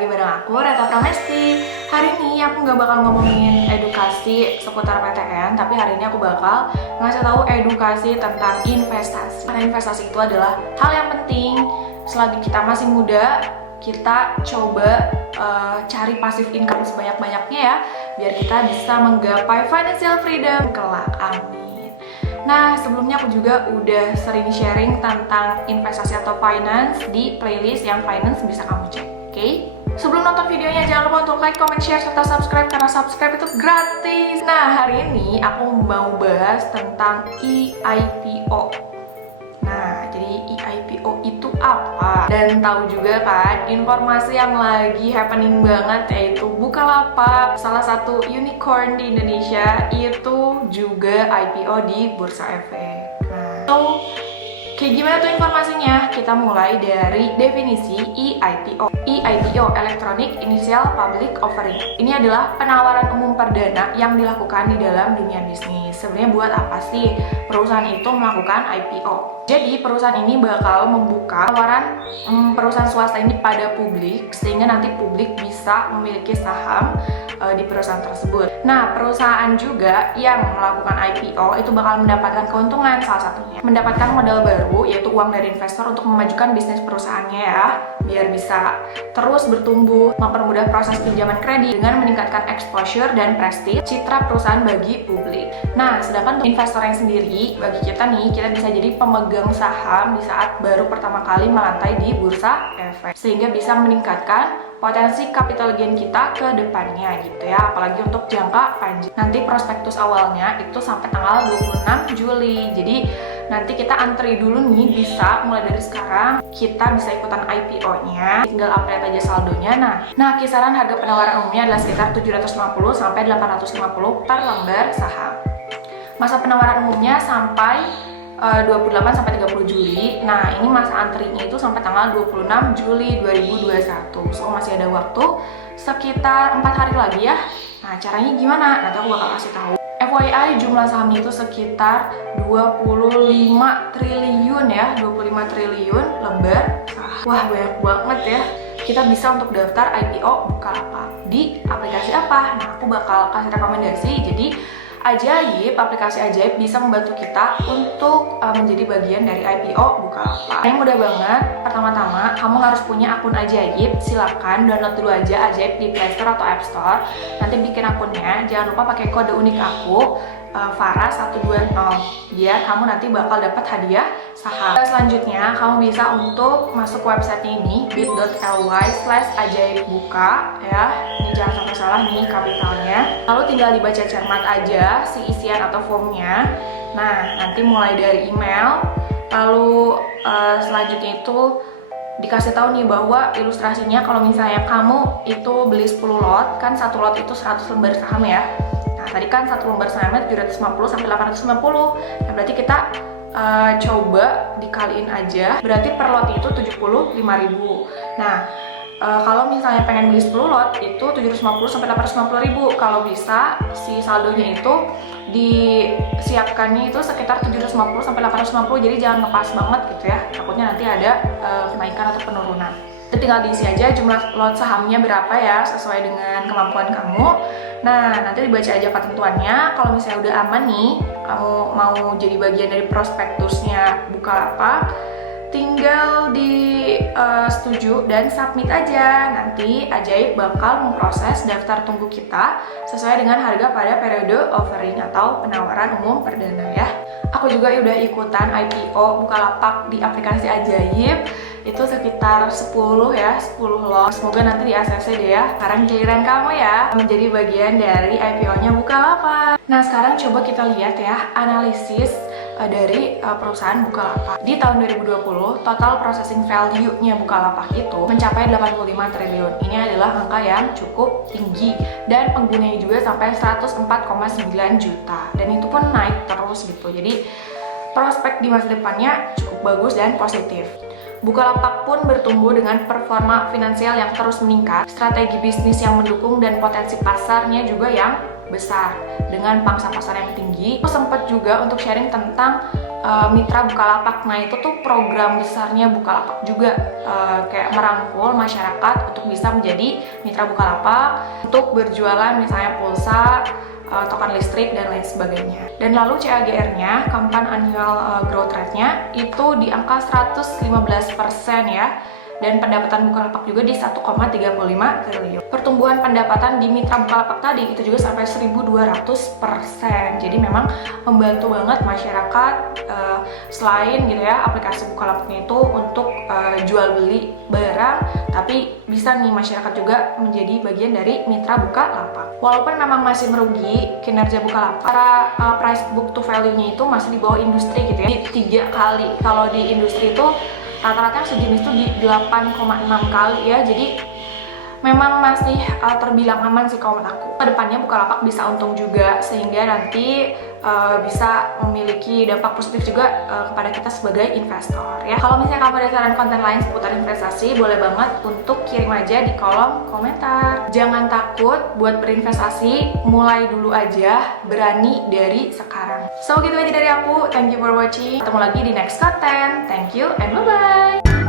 lagi bareng aku, Reta Pramesti. Hari ini aku nggak bakal ngomongin edukasi seputar PTN, tapi hari ini aku bakal ngasih tahu edukasi tentang investasi. Karena investasi itu adalah hal yang penting selagi kita masih muda. Kita coba cari passive income sebanyak-banyaknya ya, biar kita bisa menggapai financial freedom kelak. Amin. Nah, sebelumnya aku juga udah sering sharing tentang investasi atau finance di playlist yang finance, bisa kamu cek, oke? Sebelum nonton videonya, jangan lupa untuk like, comment, share, serta subscribe, karena subscribe itu gratis. Nah, hari ini aku mau bahas tentang EIPO. Nah, jadi EIPO itu apa? Dan tahu juga kan, informasi yang lagi happening banget yaitu Bukalapak, salah satu unicorn di Indonesia, itu juga IPO di Bursa Efek. Nah, kayak gimana tuh informasinya? Kita mulai dari definisi EIPO. EIPO, Electronic Initial Public Offering. Ini adalah penawaran umum perdana yang dilakukan di dalam dunia bisnis. Sebenarnya buat apa sih perusahaan itu melakukan IPO? Jadi perusahaan ini bakal membuka tawaran perusahaan swasta ini pada publik, sehingga nanti publik bisa memiliki saham di perusahaan tersebut. Nah, perusahaan juga yang melakukan IPO itu bakal mendapatkan keuntungan, salah satunya mendapatkan modal baru, yaitu uang dari investor untuk memajukan bisnis perusahaannya ya, biar bisa terus bertumbuh, mempermudah proses pinjaman kredit dengan meningkatkan exposure dan prestige citra perusahaan bagi publik. Nah, sedangkan untuk investor yang sendiri, bagi kita nih, kita bisa jadi pemegang saham di saat baru pertama kali melantai di Bursa Efek, sehingga bisa meningkatkan potensi capital gain kita ke depannya gitu ya, apalagi untuk jangka panjang. Nanti prospektus awalnya itu sampai tanggal 26 Juli. Jadi nanti kita antri dulu nih, bisa mulai dari sekarang kita bisa ikutan IPO-nya, tinggal update aja saldonya. Nah, kisaran harga penawaran umumnya adalah sekitar 750 sampai 850 per lembar saham. Masa penawaran umumnya sampai 28 sampai 30 Juli. Nah, ini masa antrinya itu sampai tanggal 26 Juli 2021. So, masih ada waktu sekitar 4 hari lagi ya. Nah, caranya gimana? Nanti aku bakal kasih tahu. FYI, jumlah sahamnya itu sekitar 25 triliun ya, 25 triliun lembar. Wah, banyak banget ya. Kita bisa untuk daftar IPO Bukalapak. Di aplikasi apa? Nah, aku bakal kasih rekomendasi. Jadi Ajaib, aplikasi Ajaib bisa membantu kita untuk menjadi bagian dari IPO Bukalapak. Yang mudah banget. Pertama-tama, kamu harus punya akun Ajaib. Silakan download dulu aja Ajaib di Play Store atau App Store. Nanti bikin akunnya, jangan lupa pakai kode unik aku, Farah120, biar kamu nanti bakal dapat hadiah saham. Selanjutnya, kamu bisa untuk masuk website ini, bit.ly/ajaibbuka ya. Ini jangan sampai salah nih kapitalnya. Lalu tinggal dibaca cermat aja si isian atau formnya. Nah, nanti mulai dari email, lalu selanjutnya itu dikasih tahu nih bahwa ilustrasinya kalau misalnya kamu itu beli 10 lot, kan satu lot itu 100 lembar saham ya. Nah, tadi kan satu lembar sahamnya 750 sampai 850. Nah, berarti kita coba dikaliin aja, berarti per lot itu 75.000. Nah, kalau misalnya pengen beli 10 lot itu 750 sampai 850.000. Kalau bisa si saldonya itu disiapkannya itu sekitar 750 sampai 850. Jadi jangan ngepas banget gitu ya. Takutnya nanti ada kenaikan atau penurunan. Jadi tinggal diisi aja jumlah lot sahamnya berapa ya, sesuai dengan kemampuan kamu. Nah, nanti dibaca aja ketentuannya. Kalau misalnya udah aman nih, kamu mau jadi bagian dari prospektusnya Bukalapak, tinggal di setuju dan submit aja. Nanti Ajaib bakal memproses daftar tunggu kita sesuai dengan harga pada periode offering atau penawaran umum perdana ya. Aku juga udah ikutan IPO Bukalapak di aplikasi Ajaib. Itu sekitar 10 lot. Semoga nanti di ACC deh ya. Sekarang giliran kamu ya menjadi bagian dari IPO-nya Bukalapak. Nah, sekarang coba kita lihat ya analisis dari perusahaan Bukalapak. Di tahun 2020, total processing value-nya Bukalapak itu mencapai 85 triliun. Ini adalah angka yang cukup tinggi dan penggunanya juga sampai 104,9 juta. Dan itu pun naik terus gitu. Jadi prospek di masa depannya cukup bagus dan positif. Bukalapak pun bertumbuh dengan performa finansial yang terus meningkat, strategi bisnis yang mendukung, dan potensi pasarnya juga yang besar dengan pangsa pasar yang tinggi. Aku sempat juga untuk sharing tentang Mitra Bukalapak. Nah itu tuh program besarnya Bukalapak juga, kayak merangkul masyarakat untuk bisa menjadi mitra Bukalapak untuk berjualan misalnya pulsa, token listrik dan lain sebagainya. Dan lalu CAGR-nya, Compound Annual Growth Rate-nya itu di angka 115% ya. Dan pendapatan Bukalapak juga di 1,35 triliun. Pertumbuhan pendapatan di mitra Bukalapak tadi itu juga sampai 1.200%. Jadi memang membantu banget masyarakat, selain gitu ya aplikasi Bukalapaknya itu untuk jual beli barang, tapi bisa nih masyarakat juga menjadi bagian dari mitra Bukalapak. Walaupun memang masih merugi kinerja Bukalapak, para price book to value-nya itu masih di bawah industri gitu ya, di 3 kali. Kalau di industri itu rata-rata sejenis itu di 8,6 kali ya, jadi memang masih terbilang aman sih kalau menurut aku. Kedepannya Bukalapak bisa untung juga, sehingga nanti bisa memiliki dampak positif juga kepada kita sebagai investor ya. Kalau misalnya kamu ada saran konten lain seputar investasi, boleh banget untuk kirim aja di kolom komentar. Jangan takut buat berinvestasi, mulai dulu aja, berani dari sekarang. So gitu aja dari aku, thank you for watching. Ketemu lagi di next content, thank you and bye-bye.